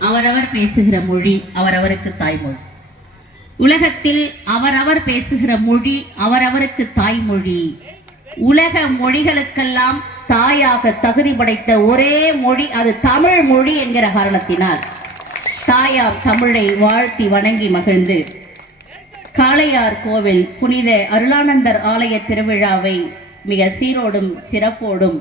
அவரவர் பேசுகிற மொழி அவரவருக்கு தாய்மொழி. உலகத்தில் அவரவர் பேசுகிற மொழி அவரவருக்கு தாய்மொழி. உலக மொழிகளுக்கெல்லாம் தாயாக தகுதி படைத்த ஒரே மொழி அது தமிழ் மொழி என்கிற காரணத்தினால் தாயார் தமிழை வாழ்த்தி வணங்கி மகிழ்ந்து காளையார் கோவில் புனித அருளானந்தர் ஆலய திருவிழாவை மிக சீரோடும் சிறப்போடும்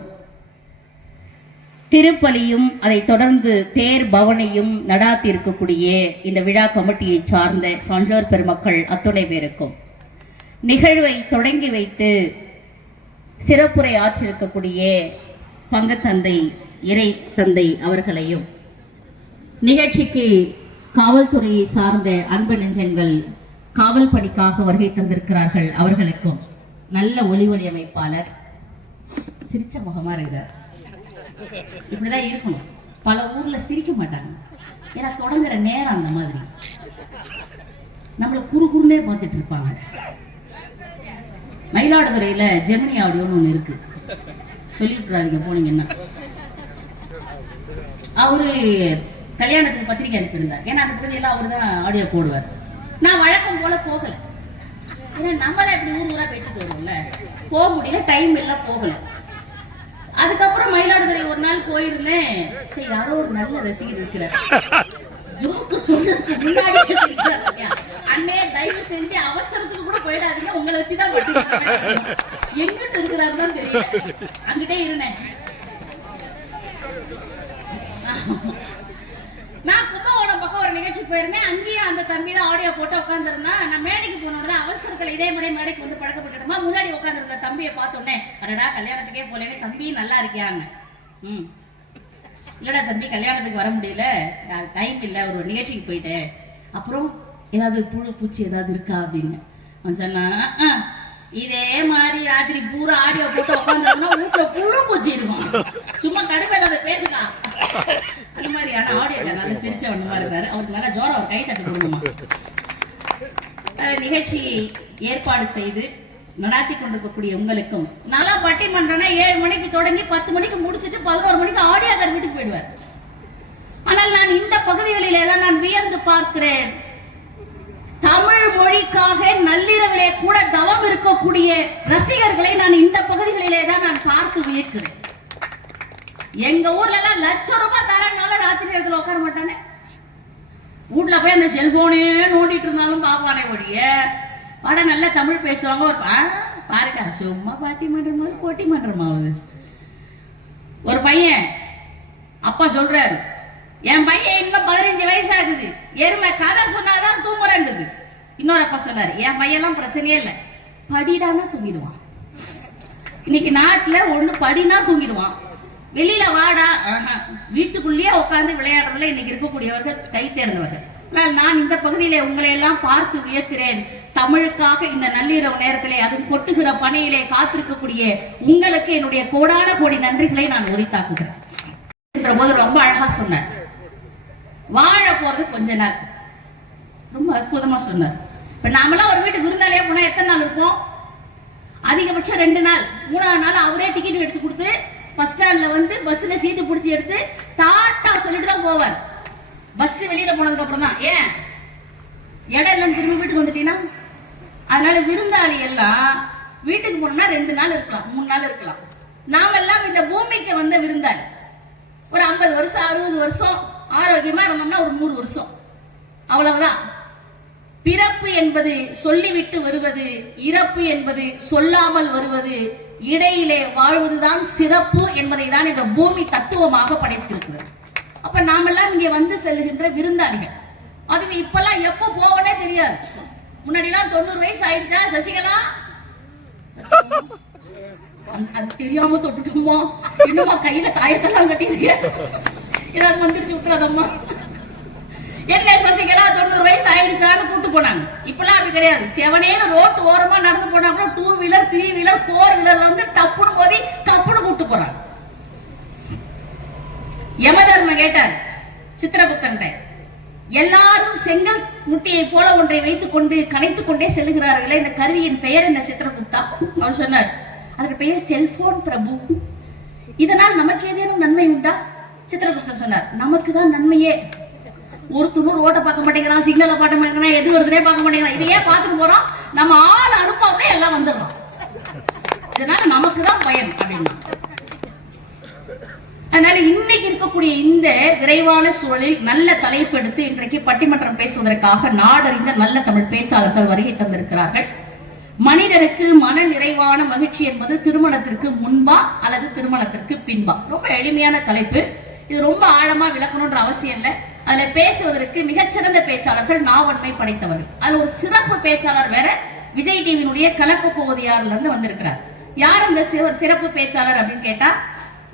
திருப்பலியும் அதைத் தொடர்ந்து தேர் பவனியும் நடாத்திருக்கக்கூடிய இந்த விழா கமிட்டியை சார்ந்த சான்றோர் பெருமக்கள் அத்துணை பேருக்கும். நிகழ்வை தொடங்கி வைத்து சிறப்புரை ஆற்றிருக்கக்கூடிய பங்குத்தந்தை இறை தந்தை அவர்களையும் நிகழ்ச்சிக்கு காவல்துறையை சார்ந்த அன்பு நெஞ்சங்கள் காவல் பணிக்காக வருகை தந்திருக்கிறார்கள் அவர்களுக்கும். நல்ல ஒளி ஒளி அமைப்பாளர். சிரிச்ச முகமா இருக்கார் இப்படிதான் இருக்கணும். பல ஊர்ல சிரிக்க மாட்டாங்க. ஏன்னா தொடங்குற நேரம் அந்த மாதிரி. நம்மளை குறு குறுனே பார்த்துட்டு இருப்பாங்க. மயிலாடுதுறையில ஜெமினி ஆடியோன்னு ஒண்ணு இருக்கு. சொல்லிவிட்டுறாதீங்க போனீங்கன்னா. அவரு கல்யாணத்துக்கு பத்திரிக்கை அனுப்பியிருந்தார். ஏன்னா அந்த பகுதியெல்லாம் அவர் தான் ஆடியோ போடுவார். நான் வழக்கம் போல போகல. ஏன்னா நம்மள இப்படி ஊர் ஊரா பேசிட்டு வருவோம்ல போக முடியல டைம் இல்ல போகல. அதுக்கப்புறம் மயிலாடுதுறை ஒரு நாள் போயிருந்தேன். சரி யாரோ ஒரு நல்ல ரசிகர் இருக்கிறார். ஜோக்கு சொன்னதுக்கு முன்னாடி அண்ணே தயவு செஞ்சு அவசரத்துக்கு கூட போயிடாதீங்க. உங்களை வச்சுதான் வட்டி எங்கிட்டு இருக்கிறாரு தான் தெரியல. அங்கிட்டே இருந்தேன். நான் நிகழ்ச்சிக்கு போயிருந்தேன். அங்கேயும் அந்த தம்பி தான் ஆடியோ போட்டு உட்காந்துருந்தான் நான் மேடைக்கு போனோட அவசரத்தில் இதே மாதிரி மேடைக்கு வந்து பழக்கப்பட்டுமா முன்னாடி உட்காந்துருந்த தம்பியை பார்த்தோன்னே அடடா கல்யாணத்துக்கே போலேன்னு தம்பி நல்லா இருக்கியாங்க ம். இல்லடா தம்பி கல்யாணத்துக்கு வர முடியல. டைம் இல்லை ஒரு நிகழ்ச்சிக்கு போயிட்டேன். அப்புறம் ஏதாவது புழு பூச்சி ஏதாவது இருக்கா அப்படின்னு. அவன் சொன்னான் இதே மாதிரி ராத்திரி பூரா ஆடியோ போட்டு உட்காந்துருந்தா வீட்டுல புழு பூச்சி இருக்கும் சும்மா கடுமையில அதை பேசலாம் அந்த மாதிரி ஆனா ஆடியோ நல்லா சிரிச்ச வண்ணமா இருக்காரு. அவருக்கு நல்லா ஜோரம் ஒரு கை தட்டு கொடுங்கம்மா. நிகழ்ச்சி ஏற்பாடு செய்து நடாத்தி கொண்டிருக்கக்கூடிய உங்களுக்கும். நல்லா பட்டிமன்றம்னா ஏழு மணிக்கு தொடங்கி பத்து மணிக்கு முடிச்சிட்டு பதினோரு மணிக்கு ஆடியோக்கார் வீட்டுக்கு போயிடுவார். ஆனால் நான் இந்த பகுதிகளிலே தான் நான் வியந்து பார்க்கிறேன். தமிழ் மொழிக்காக நள்ளிரவிலே கூட தவம் இருக்கக்கூடிய ரசிகர்களை நான் இந்த பகுதிகளிலே தான் நான் பார்த்து வியக்கிறேன். எங்க ஊர்ல எல்லாம் லட்சம் ரூபாய் தரனால ராத்திரி நேரத்துல உட்கார மாட்டானே? வீட்ல போய் அந்த செல்போனே நோண்டிட்டு இருந்தாலும் பாப்பானே ஒழிய. பாட நல்லா தமிழ் பேசுவாங்க. ஒரு பாருங்க சும்மா பாட்டி மன்றமா போட்டி மன்றமா ஒரு பையன் அப்பா சொல்றாரு என் பையன் இன்னும் பதினஞ்சு வயசு ஆகுது எருமை கதை சொன்னாதான் தூங்குறேன்றது. இன்னொரு அப்பா சொன்னாரு என் பையன்லாம் பிரச்சனையே இல்லை. படிடானா தூங்கிடுவான். இன்னைக்கு நாட்டுல ஒண்ணு படினா தூங்கிடுவான். வெளியில வாடா. வீட்டுக்குள்ளேயே உட்காந்து விளையாடுறதுல இன்னைக்கு இருக்கக்கூடியவர்கள் கை தேர்ந்தவர்கள். ஆனால் நான் இந்த பகுதியிலே உங்களை எல்லாம் பார்த்து வியக்கிறேன். தமிழுக்காக இந்த நள்ளிரவு நேரத்திலே அதுவும் கொட்டுகிற பணியிலே காத்திருக்கக்கூடிய உங்களுக்கு என்னுடைய கோடான கோடி நன்றிகளை நான் உரித்தாக்குகிறேன். போது ரொம்ப அழகா சொன்னார். வாழ போறது கொஞ்ச நாள். ரொம்ப அற்புதமா சொன்னார். இப்ப நாமெல்லாம் ஒரு வீட்டுக்கு விருந்தாளியா போனா எத்தனை நாள் இருப்போம்? அதிகபட்சம் ரெண்டு நாள். மூணாவது நாள் அவரே டிக்கெட் எடுத்து கொடுத்து பஸ் ஸ்டாண்ட்ல வந்து பஸ்ல சீட்டு பிடிச்சி எடுத்து டாட்டா சொல்லிட்டு தான் போவார். பஸ் வெளியில போனதுக்கு அப்புறம் தான். ஏன்? இடம் இல்லைன்னு திரும்பி வீட்டுக்கு வந்துட்டீங்கன்னா? அதனால விருந்தாளி எல்லாம் வீட்டுக்கு போனோம்னா ரெண்டு நாள் இருக்கலாம் மூணு நாள் இருக்கலாம். நாமெல்லாம் இந்த பூமிக்கு வந்த விருந்தாளி. ஒரு ஐம்பது வருஷம் அறுபது வருஷம் ஆரோக்கியமா இருந்தோம்னா ஒரு நூறு வருஷம். அவ்வளவுதான். பிறப்பு என்பது சொல்லிவிட்டு வருவது இறப்பு என்பது சொல்லாமல் வருவது இடையிலே வாழ்வதுதான் சிறப்பு என்பதை தான் இந்த பூமி தத்துவமாக படைத்திருக்கிறது. அப்ப நாமெல்லாம் இங்கே வந்து செல்லுகின்ற விருந்தாளிகள். அதுவும் இப்பெல்லாம் எப்ப போவனே தெரியாது. முன்னாடிலாம் தொண்ணூறு வயசு ஆயிடுச்சா சசிகலா? அது- தெரியாம தொட்டுட்டோமா? இன்னுமா கையில காயத்தெல்லாம் கட்டியிருக்கேன் ஏதாவது வந்துருச்சு விட்டுறாதம்மா. என்ன சசிகலா தொண்ணூறு வயசு ஆயிடுச்சான்னு கூட்டு போனாங்க. இப்பெல்லாம் அப்படி கிடையாது. செவனேன்னு ரோட்டு ஓரமா நடந்து போனா கூட two wheeler three wheeler four வீலர்ல வந்து டப்புன்னு மோதி டப்புன்னு கூட்டு போறாங்க. யமதர்ம கேட்டார் சித்திரகுப்தன் எல்லாரும் செங்கல் முட்டியை போல ஒன்றை வைத்துக் கொண்டு கனைத்துக் கொண்டே செல்லுகிறார்களே இந்த கருவியின் பெயர் என்ன சித்திரகுப்தா? அவர் சொன்னார் அதுக்கு பெயர் செல்போன் பிரபு. இதனால் நமக்கு ஏதேனும் நன்மை உண்டா? சித்திரகுப்தர் சொன்னார் நமக்கு தான் நன்மையே ஒருத்தரும் ரோட்டை பார்க்க மாட்டேங்கிறான் சிக்னலை பார்க்க மாட்டேங்கிறான் எது வருதுனே பார்க்க மாட்டேங்கிறான். இதையே பார்த்துட்டு போறோம் நம்ம ஆள் அனுப்பாமலே எல்லாம் வந்துடுறோம். இதனால நமக்கு தான் பயன் அப்படின்னா. அதனால இன்னைக்கு இருக்கக்கூடிய இந்த விரைவான சூழலில் நல்ல தலைப்பு எடுத்து இன்றைக்கு பட்டிமன்றம் பேசுவதற்காக நாடறிந்த நல்ல தமிழ் பேச்சாளர்கள் வருகை தந்திருக்கிறார்கள். மனிதனுக்கு மன நிறைவான மகிழ்ச்சி என்பது திருமணத்திற்கு முன்பா அல்லது திருமணத்திற்கு பின்பா. ரொம்ப எளிமையான தலைப்பு. இது ரொம்ப ஆழமா விளக்கணும்ன்ற அவசியம் இல்லை. அதுல பேசுவதற்கு மிகச்சிறந்த பேச்சாளர்கள் நாவன்மை படைத்தவர்கள். அதுல ஒரு சிறப்பு பேச்சாளர் வேற விஜய் டிவியினுடைய கலப்பு பகுதியார்ல இருந்து வந்திருக்கிறார். யார் அந்த சிறப்பு பேச்சாளர் அப்படின்னு கேட்டா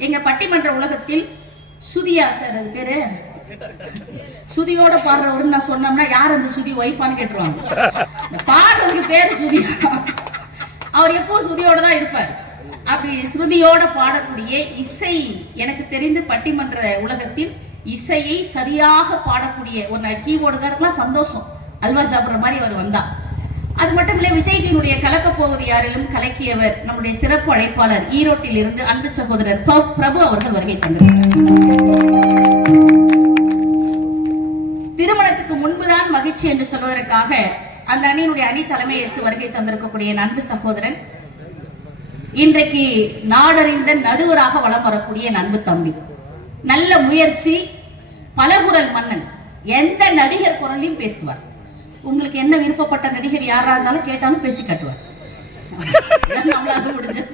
எங்க பட்டிமன்ற உலகத்தில் சுதியா சார் அது பேரு? சுதியோட பாடுறவருன்னு நான் சொன்னோம்னா யார் அந்த சுதி ஒய்ஃபான்னு கேட்டுருவாங்க. பாடுறதுக்கு பேரு சுதியா. அவர் எப்பவும் சுதியோட தான் இருப்பார். அப்படி ஸ்ருதியோட பாடக்கூடிய இசை எனக்கு தெரிந்து பட்டிமன்ற உலகத்தில் இசையை சரியாக பாடக்கூடிய ஒரு கீபோர்டுக்காரருக்குலாம் சந்தோஷம். அல்வா சாப்பிட்ற மாதிரி அவர் வந்தா. அது மட்டும் இல்லை விஜய்டியினுடைய கலக்க போவது யாரிலும் கலக்கியவர் நம்முடைய சிறப்பு அழைப்பாளர் ஈரோட்டில் இருந்து அன்பு சகோதரர் பிரபு அவர்கள் வருகை தந்தார் திருமணத்துக்கு முன்புதான் மகிழ்ச்சி என்று சொல்வதற்காக அந்த அணியினுடைய அணி தலைமையேற்று வருகை தந்திருக்கக்கூடிய அன்பு சகோதரன் இன்றைக்கு நாடறிந்த நடுவராக வலம் வரக்கூடிய நண்பு தம்பி. நல்ல முயற்சி பலகுரல் மன்னன். எந்த நடிகர் குரலையும் பேசுவார். உங்களுக்கு என்ன விருப்பப்பட்ட நடிகர் யாரா இருந்தாலும் கேட்டாலும் பேசி காட்டுவார். நம்மளால முடிஞ்சது.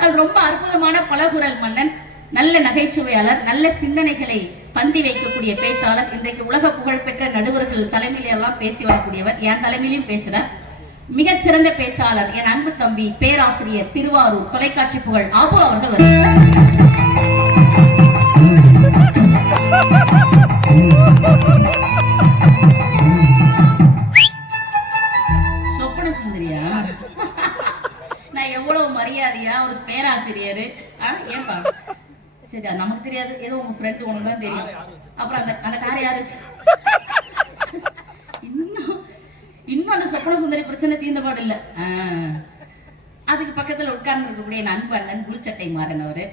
அது ரொம்ப அற்புதமான பலகுரல் மன்னன் நல்ல நகைச்சுவையாளர் நல்ல சிந்தனைகளை பந்தி வைக்கக்கூடிய பேச்சாளர். இன்றைக்கு உலக புகழ்பெற்ற நடுவர்கள் தலைமையில எல்லாம் பேசி வரக்கூடியவர். என் தலைமையிலும் பேசுறார். மிகச்சிறந்த பேச்சாளர் என் அன்பு தம்பி பேராசிரியர் திருவாரூர் தொலைக்காட்சி புகழ் அபு அவர்கள் சொப்பன சுந்தரியா? நான் எவ்வளவு மரியாதையா ஒரு பேராசிரியர். ஏன்பா? சரி நமக்கு தெரியாது. ஏதோ உங்க ஃப்ரெண்டு உனக்கு தான் தெரியும். அப்புறம் அந்த அந்த காரை யாரு? இன்னும் அந்த சொப்பன சுந்தரி பிரச்சனை தீர்ந்த பாடு இல்ல. அதுக்கு பக்கத்துல உட்கார்ந்து இருக்கக்கூடிய என் அன்பு அண்ணன் புளிச்சட்டை மாறன் அவரு.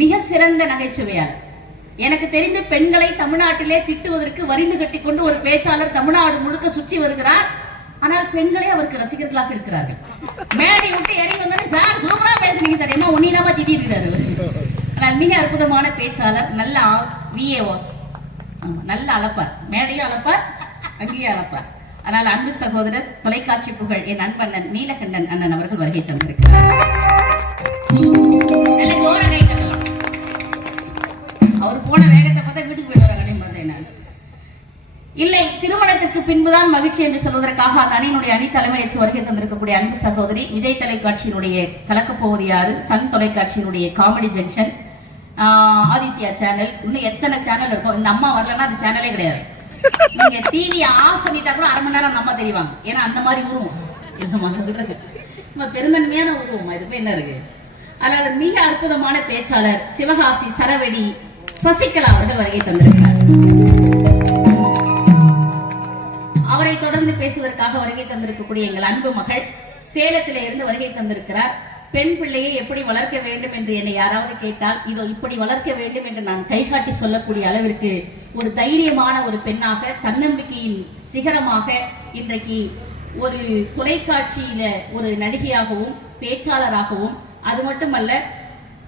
மிக சிறந்த நகைச்சுவையாளர். எனக்கு தெரிந்து பெண்களை தமிழ்நாட்டிலே திட்டுவதற்கு வரிந்து கட்டிக்கொண்டு ஒரு பேச்சாளர் தமிழ்நாடு முழுக்க சுற்றி வருகிறார். ஆனால் பெண்களே அவருக்கு ரசிகர்களாக இருக்கிறார்கள். மேடை விட்டு இறங்கி வந்தோடனே சார் சூப்பரா பேசுனீங்க சார். என்ன ஒன்னிடாம திட்டிருக்கிறாரு ஆனால் மிக அற்புதமான பேச்சாளர் நல்ல விஏஓ நல்ல அளப்பார் மேடையும் அளப்பார் அங்கேயும் அளப்பார் ஆனால் அன்பு சகோதரர் தொலைக்காட்சி புகழ் என் அன்பண்ணன் நீலகண்டன் அண்ணன் அவர்கள் வருகை தந்திருக்கிறார். அவர் போன வேகத்தை பார்த்தா வீட்டுக்கு போயிட்டு வர நான் இல்லை திருமணத்திற்கு பின்புதான் மகிழ்ச்சி என்று சொல்வதற்காக அந்த அணியினுடைய அணி தலைமையேற்று வருகை தந்திருக்கக்கூடிய அன்பு சகோதரி விஜய் தொலைக்காட்சியினுடைய கலக்கப்போவது யாரு சன் தொலைக்காட்சியினுடைய காமெடி ஜங்ஷன் ஆஹ் ஆதித்யா சேனல். இன்னும் எத்தனை சேனல் இருக்கும் இந்த அம்மா வரலன்னா அது சேனலே கிடையாது. நீங்க டிவி ஆஃப் பண்ணிட்டா கூட அரை மணி நேரம் நம்ம அம்மா தெரிவாங்க ஏன்னா அந்த மாதிரி உருவம் இந்த மாதிரி நம்ம பெருந்தன்மையான உருவம் இது போய் என்ன இருக்கு? அதனால மிக அற்புதமான பேச்சாளர் சிவகாசி சரவெடி சசிகலா அவர்கள் வருகை தந்திருக்கிறார். அவரை தொடர்ந்து பேசுவதற்காக வருகை தந்திருக்கக்கூடிய எங்கள் அன்பு மகள் சேலத்தில இருந்து வருகை தந்திருக்கிறார். பெண் பிள்ளையை எப்படி வளர்க்க வேண்டும் என்று என்னை யாராவது கேட்டால் இதோ இப்படி வளர்க்க வேண்டும் என்று நான் கைகாட்டி சொல்லக்கூடிய அளவிற்கு ஒரு தைரியமான ஒரு பெண்ணாக தன்னம்பிக்கையின் சிகரமாக இன்றைக்கு ஒரு தொலைக்காட்சியில ஒரு நடிகையாகவும் பேச்சாளராகவும் அது மட்டுமல்ல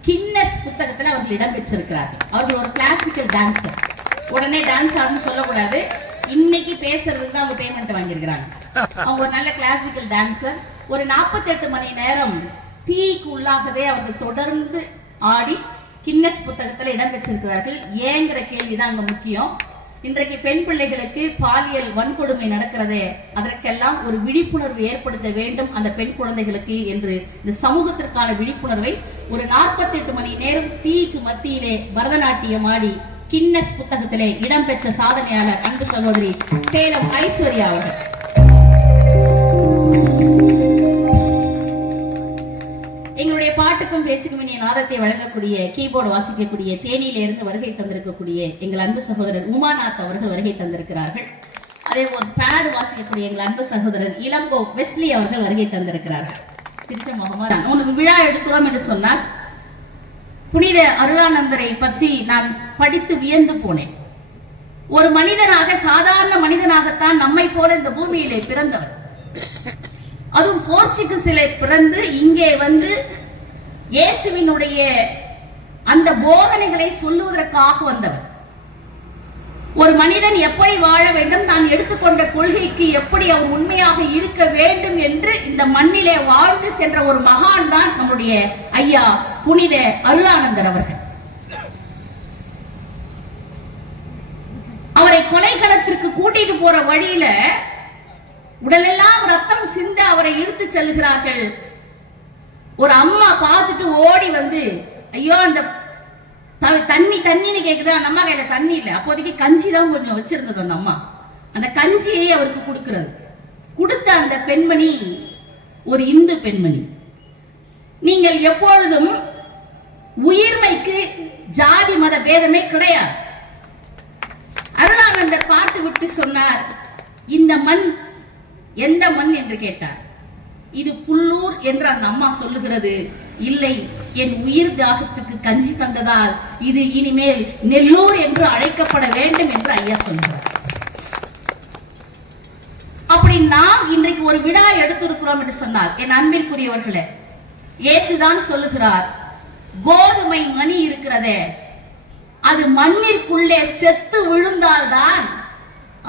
கின்னஸ் புத்தகத்தில் அவர்கள் இடம் பெற்றிருக்கிறார்கள். அவர்கள் ஒரு கிளாசிக்கல் டான்சர் உடனே டான்ஸ் ஆடணும்னு சொல்லக்கூடாது. இன்னைக்கு பேசுறதுக்கு தான் அவங்க பேமெண்ட் வாங்கியிருக்கிறாங்க. அவங்க ஒரு நல்ல கிளாசிக்கல் டான்சர் ஒரு 48 மணி நேரம் தீக்கு உள்ளாகவே அவர்கள் தொடர்ந்து ஆடி கின்னஸ் புத்தகத்துல இடம் பெற்றிருக்கிறார்கள். ஏங்கிற கேள்விதான் அங்க முக்கியம். இன்றைக்கு பெண் பிள்ளைகளுக்கு பாலியல் வன்கொடுமை நடக்கிறதே அதற்கெல்லாம் ஒரு விழிப்புணர்வு ஏற்படுத்த வேண்டும் அந்த பெண் குழந்தைகளுக்கு என்று இந்த சமூகத்திற்கான விழிப்புணர்வை ஒரு 48 மணி நேரம் தீக்கு மத்தியிலே பரதநாட்டியம் ஆடி கின்னஸ் புத்தகத்திலே இடம்பெற்ற சாதனையாளர் அன்பு சகோதரி சேலம் ஐஸ்வர்யா அவர்கள். பாட்டுக்கும் பேச்சுக்கும் இனிய நாதத்தை வழங்கக்கூடிய கீபோர்டு வாசிக்கக்கூடிய தேனியில இருந்து வருகை தந்திருக்கக்கூடிய எங்கள் அன்பு சகோதரர் உமாநாத் அவர்கள் வருகை தந்திருக்கிறார்கள். அதே போல் பேடு வாசிக்கக்கூடிய எங்கள் அன்பு சகோதரர் இளங்கோ வெஸ்லி அவர்கள் வருகை தந்திருக்கிறார்கள். சிரிச்ச முகமா உனக்கு விழா எடுக்கிறோம் என்று சொன்னால் புனித அருளானந்தரை பற்றி நான் படித்து வியந்து போனேன். ஒரு மனிதனாக சாதாரண மனிதனாகத்தான் நம்மை போல இந்த பூமியிலே பிறந்தவர். அதுவும் போர்ச்சுக்கு சிலை பிறந்து இங்கே வந்து இயேசுவினுடைய அந்த போதனைகளை சொல்லுவதற்காக வந்தவர். ஒரு மனிதன் எப்படி வாழ வேண்டும் தான் எடுத்துக்கொண்ட கொள்கைக்கு எப்படி அவர் உண்மையாக இருக்க வேண்டும் என்று இந்த மண்ணிலே வாழ்ந்து சென்ற ஒரு மகான் தான் நம்முடைய ஐயா புனித அருளானந்தர் அவர்கள். அவரை கொலைக்களத்திற்கு கூட்டிட்டு போற வழியில உடலெல்லாம் ரத்தம் சிந்த அவரை இழுத்து செல்கிறார்கள். ஒரு அம்மா பார்த்துட்டு ஓடி வந்து ஐயோ அந்த தண்ணி தண்ணின்னு கேக்குது. அந்த அம்மா கையில தண்ணி இல்லை. அப்போதைக்கு கஞ்சி தான் கொஞ்சம் வச்சிருந்தது அந்த அம்மா. அந்த கஞ்சியை அவருக்கு கொடுக்கறது. கொடுத்த அந்த பெண்மணி ஒரு இந்து பெண்மணி. நீங்கள் எப்பொழுதும் உயிர்மைக்கு ஜாதி மத பேதமே கிடையாது. அருளானந்தர் பார்த்து விட்டு சொன்னார் இந்த மண் எந்த மண்? என்று கேட்டார். இது புல்லூர் என்று அந்த அம்மா சொல்லுகிறது. இல்லை என் உயிர் தியாகத்துக்கு கஞ்சி தந்ததால் இது இனிமேல் நெல்லூர் என்று அழைக்கப்பட வேண்டும் என்று ஐயா சொல்கிறார். அப்படி நாம் இன்றைக்கு ஒரு விழா எடுத்திருக்கிறோம் என்று சொன்னார் என் அன்பிற்குரியவர்களே இயேசுதான் சொல்லுகிறார் கோதுமை மணி இருக்கிறதே அது மண்ணிற்குள்ளே செத்து விழுந்தால்தான்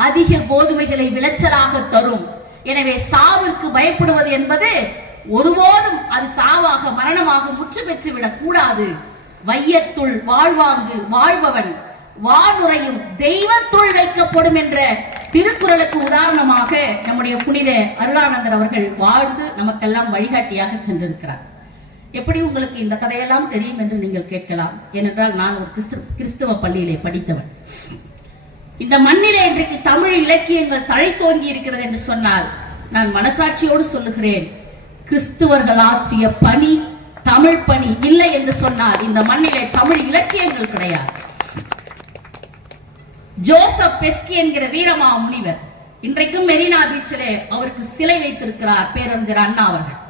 அதிக கோதுமைகளை விளைச்சலாக தரும். எனவே சாவிற்கு பயப்படுவது என்பது ஒருபோதும் அது சாவாக மரணமாக முற்று பெற்று விடக் கூடாது. வையத்துள் வாழ்வாங்கு வாழ்பவன் வானுரையும் தெய்வத்துள் வைக்கப்படும் என்ற திருக்குறளுக்கு உதாரணமாக நம்முடைய புனித அருளானந்தர் அவர்கள் வாழ்ந்து நமக்கெல்லாம் வழிகாட்டியாக சென்றிருக்கிறார். எப்படி உங்களுக்கு இந்த கதையெல்லாம் தெரியும் என்று நீங்கள் கேட்கலாம். ஏனென்றால் நான் ஒரு கிறிஸ்து கிறிஸ்தவ பள்ளியிலே படித்தவன். இந்த மண்ணிலே இன்றைக்கு தமிழ் இலக்கியங்கள் தழைத்தோங்கி இருக்கிறது என்று சொன்னால் நான் மனசாட்சியோடு சொல்லுகிறேன். கிறிஸ்துவர்கள் ஆற்றிய பணி தமிழ் பணி இல்லை என்று சொன்னால் இந்த மண்ணிலே தமிழ் இலக்கியங்கள் கிடையாது. ஜோசப் பெஸ்கி என்கிற வீரமா முனிவர் இன்றைக்கும் மெரினா பீச்சிலே அவருக்கு சிலை வைத்திருக்கிறார் பேரறிஞர் அண்ணா அவர்கள்.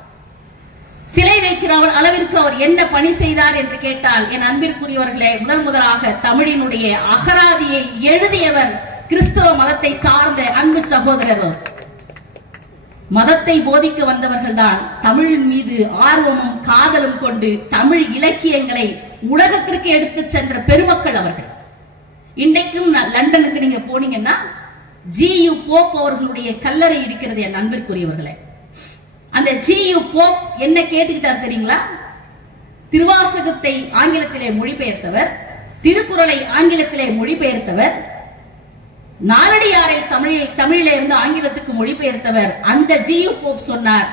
சிலை வைக்கிறவர் அளவிற்கு அவர் என்ன பணி செய்தார் என்று கேட்டால் என் அன்பிற்குரியவர்களே முதல் முதலாக தமிழினுடைய அகராதியை எழுதியவர் கிறிஸ்தவ மதத்தை சார்ந்த அன்பு சகோதரர். மதத்தை போதிக்க வந்தவர்கள் தான் தமிழின் மீது ஆர்வமும் காதலும் கொண்டு தமிழ் இலக்கியங்களை உலகத்திற்கு எடுத்து சென்ற பெருமக்கள் அவர்கள். இன்றைக்கும் லண்டனுக்கு நீங்க போனீங்கன்னா ஜியு போப் அவர்களுடைய கல்லறை இருக்கிறது என் அன்பிற்குரியவர்களே. அந்த ஜியு போப் என்ன கேட்டுக்கிட்டார் தெரியுங்களா? திருவாசகத்தை ஆங்கிலத்திலே மொழிபெயர்த்தவர் திருக்குறளை ஆங்கிலத்திலே மொழிபெயர்த்தவர் நாலடியாரை தமிழை தமிழில இருந்து ஆங்கிலத்துக்கு மொழிபெயர்த்தவர். அந்த ஜியு போப் சொன்னார்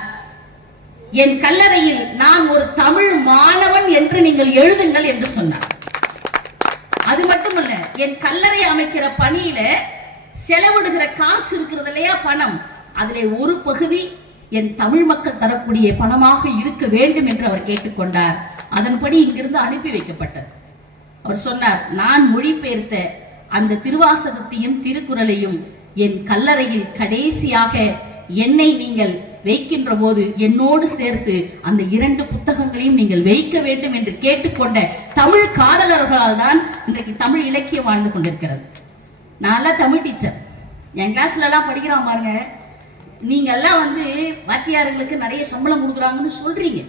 என் கல்லறையில் நான் ஒரு தமிழ் மாணவன் என்று நீங்கள் எழுதுங்கள் என்று சொன்னார். அது மட்டுமல்ல என் கல்லறை அமைக்கிற பணியில செலவிடுகிற காசு இருக்கிறது இல்லையா பணம்? அதிலே ஒரு பகுதி என் தமிழ் மக்கள் தரக்கூடிய பணமாக இருக்க வேண்டும் என்று அவர் கேட்டுக்கொண்டார். அதன்படி இங்கிருந்து அனுப்பி வைக்கப்பட்டது. அவர் சொன்னார் நான் மொழிபெயர்த்த அந்த திருவாசகத்தையும் திருக்குறளையும் என் கல்லறையில் கடைசியாக என்னை நீங்கள் வைக்கின்ற போது என்னோடு சேர்த்து அந்த இரண்டு புத்தகங்களையும் நீங்கள் வைக்க வேண்டும் என்று கேட்டுக்கொண்ட தமிழ் காதலர்களால் தான் இன்றைக்கு தமிழ் இலக்கியம் வாழ்ந்து கொண்டிருக்கிறது. நான் தமிழ் டீச்சர் என் கிளாஸ்ல எல்லாம் படிக்கிறான் பாருங்க. நீங்க எல்லாம் வந்து வாத்தியார்களுக்கு நிறைய சம்பளம் கொடுக்குறாங்கன்னு சொல்றீங்க.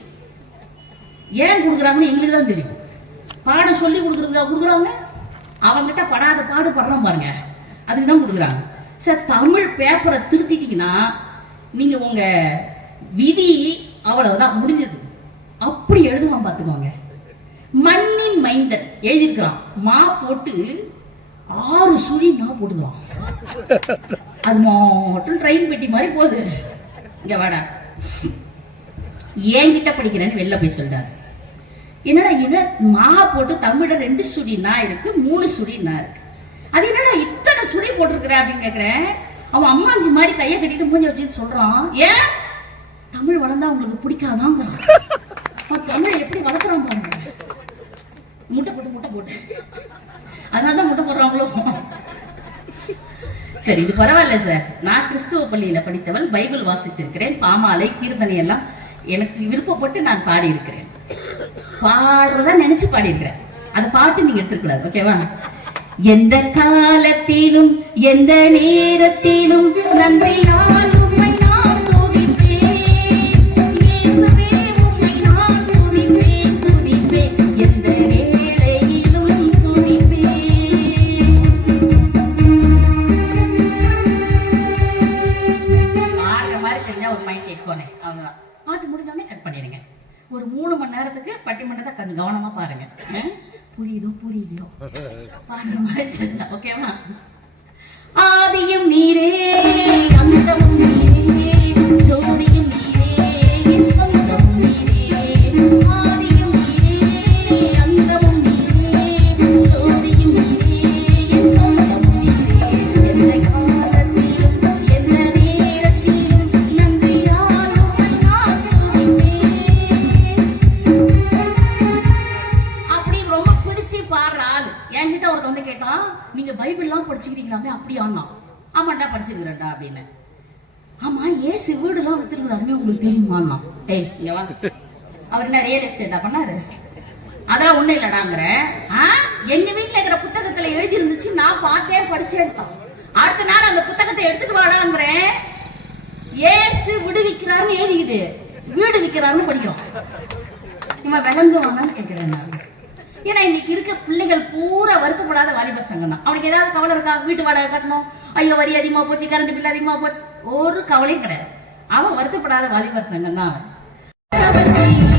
ஏன் கொடுக்குறாங்கன்னு எங்களுக்கு தான் தெரியும். பாடம் சொல்லி கொடுக்குறதுக்காக கொடுக்குறாங்க? அவங்ககிட்ட படாத பாடு படுறோம் பாருங்க. அதுக்கு தான் கொடுக்குறாங்க. சார் தமிழ் பேப்பரை திருத்திட்டீங்கன்னா நீங்க உங்க விதி அவ்வளவுதான் முடிஞ்சது. அப்படி எழுதுவான் பார்த்துக்கோங்க மண்ணின் மைந்தன் எழுதியிருக்கிறான். மா போட்டு ஆறு சுழி நான் போட்டுக்குவான் அது மட்டும் ட்ரெயின் பெட்டி மாதிரி போகுது. இங்கே வாடா. என்கிட்ட படிக்கிறேன்னு வெளில போய் சொல்றாரு. என்னடா என்ன மா போட்டு தமிழ ரெண்டு சுடி நான் இருக்கு மூணு சுடி நான் இருக்கு. அது என்னடா இத்தனை சுடி போட்டிருக்கிற அப்படின்னு கேக்குறேன்? அவன் அம்மாஞ்சி மாதிரி கையை கட்டிட்டு மூஞ்சி வச்சுட்டு சொல்றான். ஏன் தமிழ் வளர்ந்தா உங்களுக்கு பிடிக்காதாங்கிறான். தமிழ் தமிழை எப்படி வளர்க்குறான் பாருங்க. முட்டை போட்டு முட்டை போட்டு. அதனால தான் முட்டை போடுறாங்களோ? சரி இது பரவாயில்ல சார். நான் கிறிஸ்துவ பள்ளியில படித்தவள் பைபிள் வாசித்திருக்கிறேன் பாமாலை கீர்த்தனை எல்லாம் எனக்கு விருப்பப்பட்டு நான் பாடி இருக்கிறேன் பாடுறதா நினைச்சு பாடியிருக்கிறேன். அதை பாட்டு நீங்க எடுத்துக்கூடாது ஓகேவா எந்த காலத்திலும் எந்த நேரத்திலும் நன்றியால் மாதிரி தெரிஞ்சா ஒரு மைண்ட் எக்கோனே அவ்வளவுதான். பாட்டு முடிஞ்சோடனே கட் பண்ணிடுங்க. ஒரு மூணு மணி நேரத்துக்கு பட்டிமன்றத்தை கண் கவனமா பாருங்க. புரியுதோ புரியுதோ? பாடுற மாதிரி தெரிஞ்சா ஓகேவா ஆதியும் நீரே அந்தமும் நீரே. ஆமாண்டா படிச்சிருக்கிறேன்டா அப்படின்னு. ஆமா ஏசு வீடுலாம் வித்துருக்குறாருமே உங்களுக்கு தெரியுமா டேய் இங்க வா. அவர் என்ன ரியல் எஸ்டேட்டா பண்ணாரு? அதெல்லாம் ஒண்ணும் இல்லடாங்கிற. ஆ? எங்க வீட்டுல இருக்கிற புத்தகத்துல எழுதி இருந்துச்சு நான் பார்த்தேன் படிச்சேன் அடுத்த நாள் அந்த புத்தகத்தை எடுத்துட்டு வாடாங்கிறேன் ஏசு விடுவிக்கிறாருன்னு எழுதிக்குது வீடு விற்கிறாருன்னு படிக்கிறோம். இவன் விளங்குவாங்கன்னு கேட்கிறேன் நான். ஏன்னா இன்னைக்கு இருக்க பிள்ளைகள் பூரா வருத்தப்படாத வாலிப சங்கம் தான். அவனுக்கு ஏதாவது கவலை இருக்கா? வீட்டு வாடகை கட்டணும். ஐயோ வரி அதிகமா போச்சு கரண்ட் பில் அதிகமா போச்சு. ஒரு கவலையும் கிடையாது. அவன் வருத்தப்படாத வாலிபர் சங்கம் தான். அவன்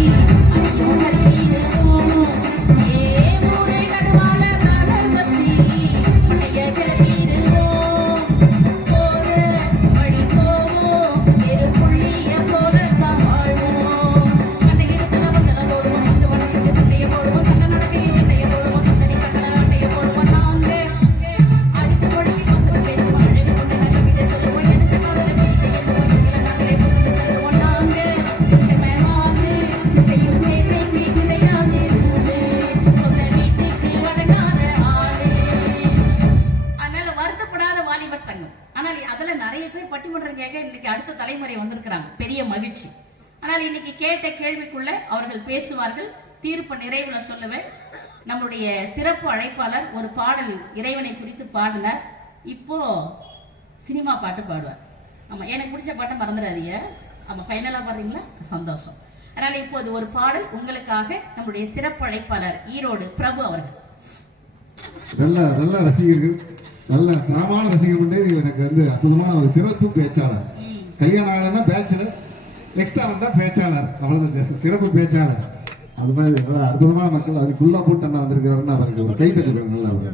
அவர்கள் பேசுவார்கள். தீர்ப்பு நிறைவுல சொல்லுவேன். நம்முடைய சிறப்பு அழைப்பாளர் ஒரு பாடல் இறைவனை குறித்து பாடினார். இப்போ சினிமா பாட்டு பாடுவார். ஆமா எனக்கு பிடிச்ச பாட்டை மறந்துடாதீங்க. ஆமா ஃபைனலா பாடுறீங்களா? சந்தோஷம். அதனால இப்போது ஒரு பாடல். உங்களுக்காக நம்முடைய சிறப்பு அழைப்பாளர் ஈரோடு பிரபு அவர்கள். நல்ல நல்ல ரசிகர்கள். நல்ல தரமான ரசிகர்கள் எனக்கு வந்து அற்புதமான ஒரு சிறப்பு பேச்சாளர். கல்யாணம் ஆகலைன்னா பேச்சுலர் எக்ஸ்ட்ரா வந்தா பேச்சாளர். அவ்வளோதான் சிறப்பு பேச்சாளர். அது மாதிரி அற்புதமான மக்கள் அதுக்குள்ளே போட்டு அண்ணா வந்திருக்காருன்னு அவருக்கு ஒரு கை தட்டுவேன் நல்லா ஒரு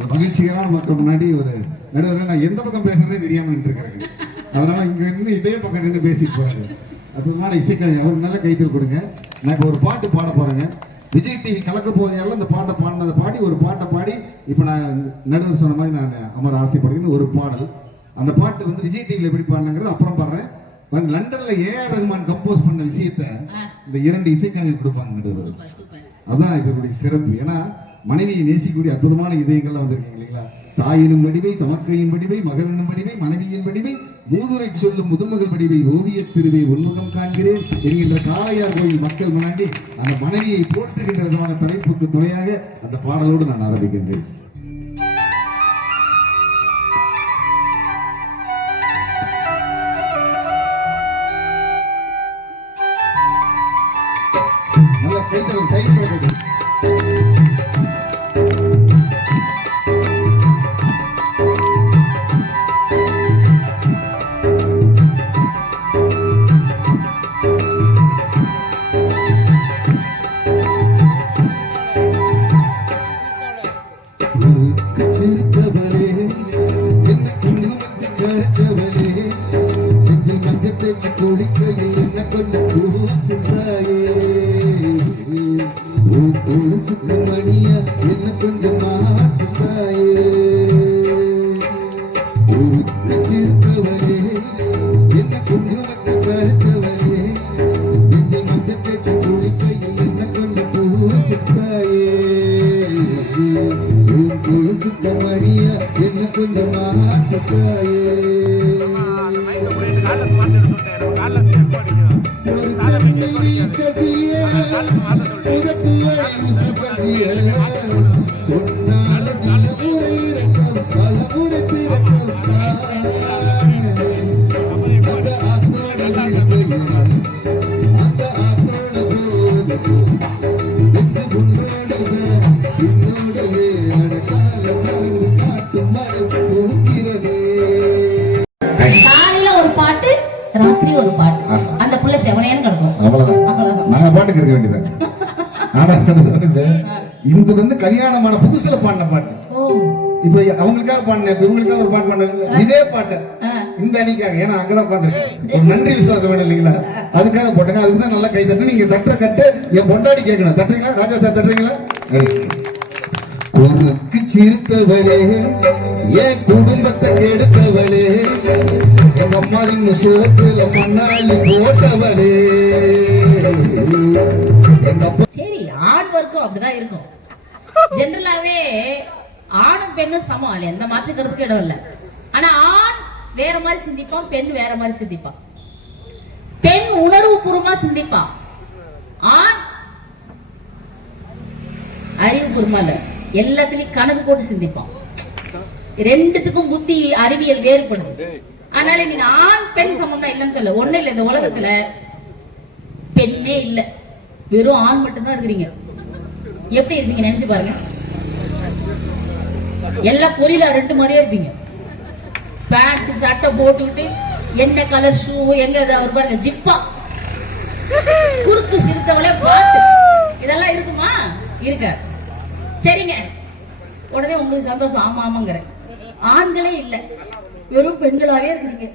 ஒரு மக்கள் முன்னாடி ஒரு நடுவர் நான் எந்த பக்கம் பேசுறதே தெரியாமல் நின்றுருக்கிறேன் அதனால இங்கே இருந்து இதே பக்கம் நின்று பேசிட்டு போறாரு. அற்புதமான இசைக்கலை அவருக்கு நல்ல கைத்தல் கொடுங்க. நான் இப்போ ஒரு பாட்டு பாட போறேங்க. விஜய் டிவி கலக்க போதையால இந்த பாட்டை பாடினதை பாடி ஒரு பாட்டை பாடி இப்போ நான் நடுவர் சொன்ன மாதிரி நான் அமர ஆசைப்படுகிறேன் ஒரு பாடல். அந்த பாட்டு வந்து விஜய் டிவியில் எப்படி பாடினாங்கிறது அப்புறம் பாடுறேன். லண்டன்ல ஏஆர் ரஹ்மான் கம்போஸ் பண்ண விஷயத்த இந்த இரண்டு இசைக்கலைஞர் கொடுப்பாங்க அதான் இதனுடைய சிறப்பு. ஏன்னா மனைவியை நேசிக்கக்கூடிய அற்புதமான இதயங்கள்லாம் வந்திருக்கீங்க இல்லைங்களா? தாயினும் வடிவை தமக்கையின் வடிவை மகளினும் வடிவை மனைவியின் வடிவை மூதுரை சொல்லும் முதுமகள் வடிவை ஓவியத் திருவை உன்முகம் காண்கிறேன் என்கின்ற காளையார் கோயில் மக்கள் முன்னாடி அந்த மனைவியை போற்றுகின்ற விதமான தலைப்புக்கு துணையாக அந்த பாடலோடு நான் ஆரம்பிக்கின்றேன். நல்ல கைத்தல் கை கொஞ்சம் மாற்றுந்தாயே ஒரு இப்ப அவங்களுக்காக பாடின இப்ப இவங்களுக்காக ஒரு பாட்டு பாடின இதே பாட்டு இந்த அணிக்காக ஏன்னா அங்கதான் உட்காந்துருக்கேன் ஒரு நன்றி விசுவாசம் வேணும் இல்லைங்களா? அதுக்காக போட்டாங்க அதுக்கு தான் நல்லா கை தட்டு நீங்க தட்டுற கட்டு என் பொண்டாடி கேட்கணும். தட்டுறீங்களா? ராஜா சார் தட்டுறீங்களா? குறுக்கு சிரித்தவளே என் குடும்பத்தை கெடுத்தவளே எங்க அம்மா இன்னும் சோத்துல மண்ணாளி போட்டவளே. எங்க அப்பா சரி ஆண் வர்க்கம் அப்படிதான் இருக்கும். ஜென்ரலாவே ஆணும் பெண்ணும் சமம். அதுல எந்த மாற்று கருத்துக்கு இடம் இல்ல. ஆனா ஆண் வேற மாதிரி சிந்திப்பான் பெண் வேற மாதிரி சிந்திப்பான். பெண் உணர்வு பூர்வமா சிந்திப்பான். ஆண் அறிவு பூர்வமா இல்ல. எல்லாத்துலயும் கணக்கு போட்டு சிந்திப்பான். ரெண்டுத்துக்கும் புத்தி அறிவியல் வேறுபடுது. அதனால நீங்க ஆண் பெண் சமம் இல்லைன்னு சொல்ல. ஒண்ணு இல்ல இந்த உலகத்துல பெண்ணே இல்ல. வெறும் ஆண் மட்டும்தான் இருக்கிறீங்க. எப்படி இருப்பீங்க நினைச்சு பாருங்க. எல்லாம் பொரியல ரெண்டு மாதிரியே இருப்பீங்க. பேண்ட் சட்டை போட்டுக்கிட்டு என்ன கலர் ஷூ எங்க ஒரு பாருங்க ஜிப்பா குறுக்கு சிறுத்தவளே பாட்டு. இதெல்லாம் இருக்குமா? இருக்க சரிங்க. உடனே உங்களுக்கு சந்தோஷம். ஆமா ஆமாங்கிறேன். ஆண்களே இல்லை. வெறும் பெண்களாவே இருக்கிறீங்க.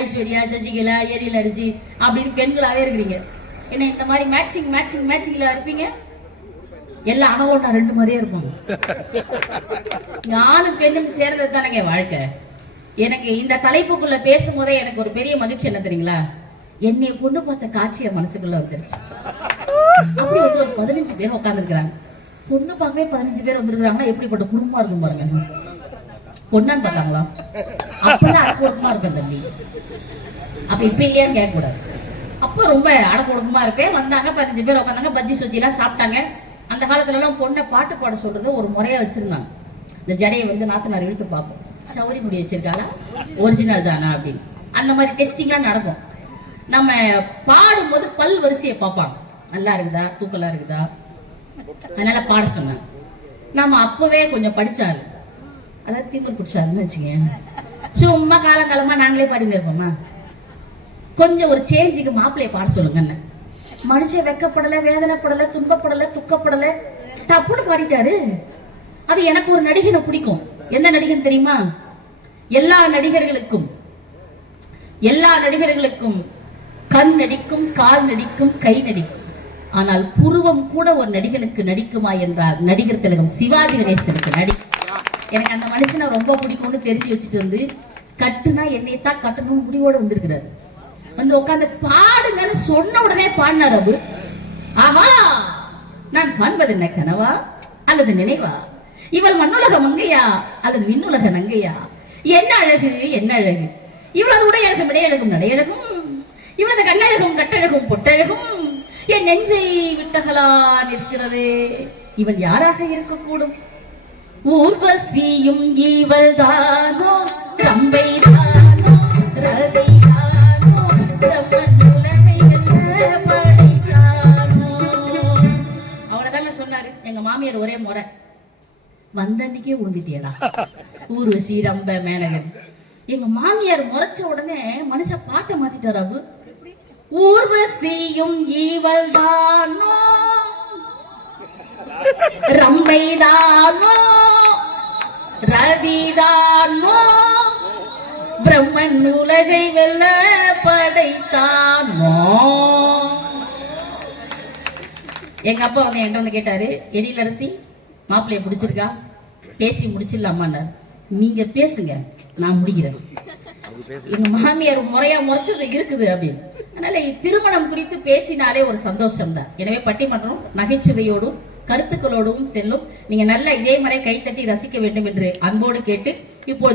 ஐஸ்வர்யா சசிகலா எரியில் அரிசி அப்படின்னு பெண்களாவே இருக்கிறீங்க. என்ன இந்த மாதிரி மேட்சிங் மேட்சிங் மேட்சிங்ல இருப்பீங்க? எல்லாம் அனவோட்டா ரெண்டு மாதிரியே இருக்கும் இங்க ஆணும் பெண்ணும் சேர்ந்தது தானேங்க வாழ்க்கை. எனக்கு இந்த தலைப்புக்குள்ள பேசும்போதே எனக்கு ஒரு பெரிய மகிழ்ச்சி என்ன தெரியுங்களா? என்னை பொண்ணு பார்த்த காட்சி என் மனசுக்குள்ள வந்துருச்சு. அப்படி வந்து ஒரு பதினஞ்சு பேர் உட்காந்துருக்காங்க பொண்ணு பார்க்கவே பதினஞ்சு பேர் வந்திருக்காங்கன்னா எப்படிப்பட்ட குடும்பமா இருக்கும் பாருங்க. பொண்ணான்னு பார்த்தாங்களா? அப்பெல்லாம் அடக்குடக்கமா இருப்பேன் தம்பி. அப்ப இப்ப இல்லையான்னு கேட்க கூடாது அப்ப ரொம்ப அடக்குடக்கமா இருப்பேன். வந்தாங்க பதினஞ்சு பேர் உட்காந்தாங்க பஜ்ஜி சுஜி எல்லாம் சாப்பிட்டாங்க. அந்த காலத்துலலாம் பொண்ணை பாட்டு பாட சொல்றது ஒரு முறையா வச்சிருந்தாங்க. இந்த ஜடையை வந்து நாத்தனார் இழுத்து பார்ப்போம் சௌரி முடி வச்சிருக்காளா? ஒரிஜினல் தானா அப்படின்னு. அந்த மாதிரி டெஸ்டிங்லாம் நடக்கும். நம்ம பாடும்போது பல் வரிசையை பார்ப்பாங்க. நல்லா இருக்குதா? தூக்கலா இருக்குதா? அதனால பாட சொன்னாங்க. நாம அப்பவே கொஞ்சம் படிச்சாரு. அதாவது திமிர் பிடிச்சாருன்னு வச்சுக்கேன் சும்மா காலங்காலமா நாங்களே பாடிட்டு இருப்போமா? கொஞ்சம் ஒரு சேஞ்சுக்கு மாப்பிள்ளைய பாட சொல்லுங்கன்னு. மனுஷன் வெக்கப்படல வேதனைப்படல துன்பப்படல துக்கப்படல. டப்புன்னு பாடிட்டாரு. அது எனக்கு ஒரு நடிகனை பிடிக்கும். எந்த நடிகன் தெரியுமா? எல்லா நடிகர்களுக்கும் எல்லா நடிகர்களுக்கும் கண் நடிக்கும் கால் நடிக்கும் கை நடிக்கும். ஆனால் புருவம் கூட ஒரு நடிகனுக்கு நடிக்குமா என்றால் நடிகர் திலகம் சிவாஜி கணேசனுக்கு நடி எனக்கு அந்த மனுஷனை ரொம்ப பிடிக்கும்னு தெரிஞ்சு வச்சுட்டு வந்து கட்டுனா என்னைத்தான் கட்டணும்னு கட்டணும் வந்திருக்கிறாரு. வந்து உட்காந்து பாடுங்கன்னு சொன்ன உடனே பாடினார் அபு ஆஹா நான் காண்பது என்ன கனவா? அல்லது நினைவா? இவள் மண்ணுலக மங்கையா? அல்லது விண்ணுலக நங்கையா? என்ன அழகு என்ன அழகு? இவளது உடையழகும் இடையழகும் நடையழகும் இவளது கண்ணழகும் கட்டழகும் பொட்டழகும் என் நெஞ்சை விட்டகலா நிற்கிறதே. இவள் யாராக இருக்கக்கூடும்? ஊர்வசியும் இவள் தானோ தம்பை தானோ ரதை அவ்வளவுதாங்க சொன்னாரு. எங்க மாமியார் ஒரே முறை. வந்த அன்னைக்கே உழுந்துட்டியடா. ஊர்வசி ரம்ப மேனகன். எங்க மாமியார் முறைச்ச உடனே மனுஷன் பாட்டை மாத்திட்டாரு அபு ஊர்வசியும் ஈவல் தானோ ரம்பைதானோ? ரதிதானோ? பிரம்மன் உலகை வெல்ல படைத்தானோ? எங்க அப்பா வந்து என்கிட்ட ஒண்ணு கேட்டாரு எரியலரசி மாப்பிள்ளைய பிடிச்சிருக்கா? பேசி முடிச்சிடலாமான்னாரு நீங்க பேசுங்க நான் முடிக்கிறேன். எங்க மாமியார் முறையா முறைச்சது இருக்குது அப்படின்னு. அதனால திருமணம் குறித்து பேசினாலே ஒரு சந்தோஷம் தான் எனவே பட்டிமன்றம் நகைச்சுவையோடும் கருத்துக்களோடும் செல்லும். நீங்க நல்லா இதே மலை கைத்தட்டி ரசிக்க வேண்டும் என்று அன்போடு கேட்டு இப்போது